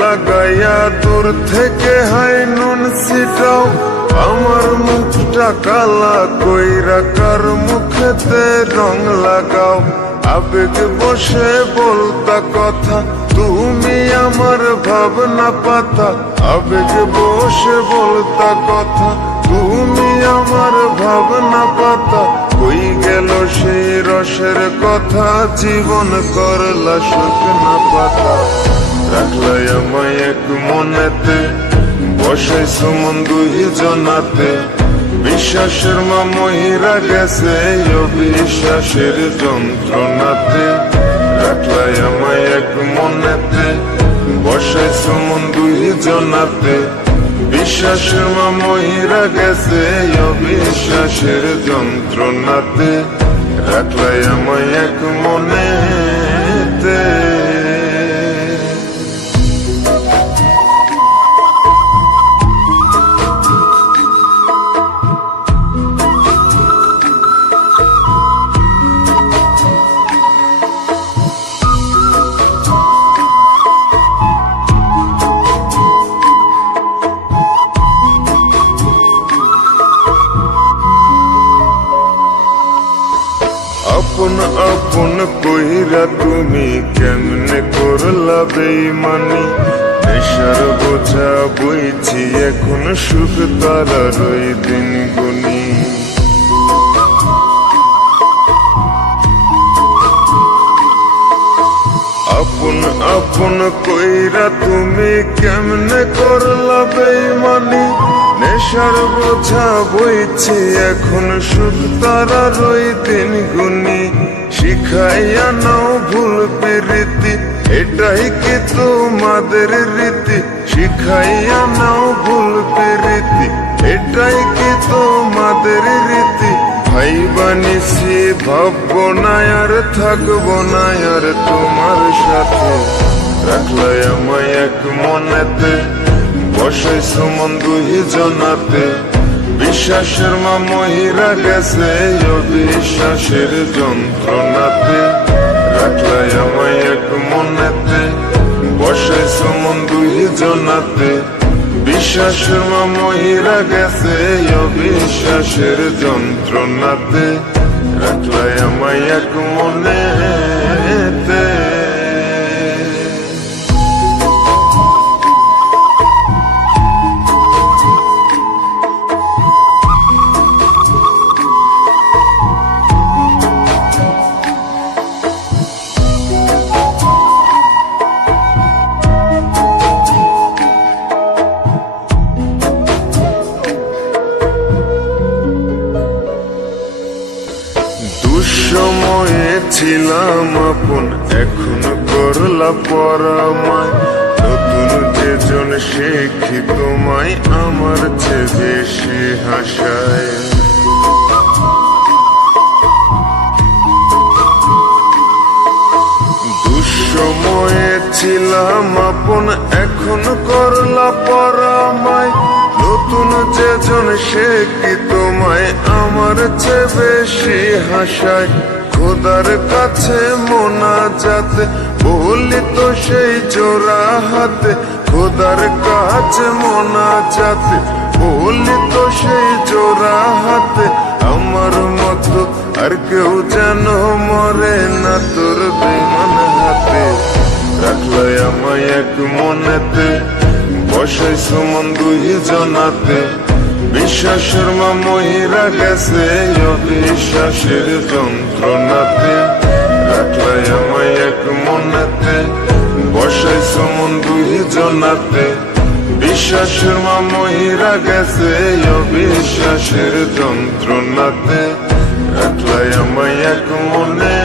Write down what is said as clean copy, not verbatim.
লাগাইয়া দূর থেকে হাই নুন ছিটাও, আমার মুখটা কালা কইরা কার মুখেতে রং লাগাও। আবেগ বসে বলতা কথা, তুমি আমার ভাবনা পাতা। আবেগ বসে বলতা কথা, তুমি আমার ভাবনা পাতা। কই গেল সেই রসের কথা, জীবন করলা শুকনা পাতা। রাখলাই আমায় এক মনেতে, বসাইছো মন দুই জনাতে। বিশ্বাসের মা মহিরা গেছে অবিশ্বাসের যন্ত্রণাতে। রাখলাই আমায় এক মনেতে, বসাইছো মন দুই জনাতে। বিশ্বাসের মা মহিরা গেছে অবিশ্বাসের যন্ত্রণাতে। রাখলাই আমায় এক মনেতে। আপন আপন কইরা তুমি কেমনে করলা বেইমানি। নেশার বোঝা বইছি এখন, সুখ তারার ওই দিন গুনি। আপন আপন কইরা তুমি কেমনে করলা বেইমানি। নেশার বোঝা বইছি এখন, সুখ তারার ওই দিন গুনি। শিখাইয়া নাও ভুল প্রীতি, এটাই কি তোমাদের রীতি। শিখাইয়া নাও ভুল প্রীতি, এটাই কি তোমাদের রীতি। ভাই বানিছি ভাববো না আর থাকবো না আর তোমার সাথে। রাখলাই আমায় এক মনেতে, বসাইছো মন দুই জনাতে। বিশ্বাসের মা মহিরা গেছে অবিশ্বাসের যন্ত্রণাতে। রাখলাই আমায় এক মনেতে, বসাইছো মন দুই জনাতে। বিশ্বাসের মা মহিরা গেছে অবিশ্বাসের যন্ত্রণাতে। রাখলাই আমায় এক মনেতে। দুঃসময়ে ছিলাম আপন, এখন করলা পরামায়। নতুন যেজন শিখি তোমায়, আমার চেয়ে বেশি হাসায়। দুঃসময়ে ছিলাম আপন, এখন করলা পরামায়। নতুন যেজন শিখি তোমায়, আমার চেয়ে বেশি হাসায়। খোদার কাছে মোনাজাতে বলি তো সেই জোড়া হাতে। খোদার কাছে মোনাজাতে বলি তো সেই জোড়া হাতে। আমার মতো আর কেউ যেন মরে না তোর বেমান হাতে। রাখলাই আমায় এক মনেতে, বসাইছো মন দুই জনাতে। বিশ্বাসের মা মহিরা গেছে অবিশ্বাসের যন্ত্রণাতে। রাখলাই আমায় এক মনেতে, বসাইছো মন দুই জনাতে। বিশ্বাসের মা মহিরা গেছে অবিশ্বাসের যন্ত্রণাতে। রাখলাই আমায় এক মনে।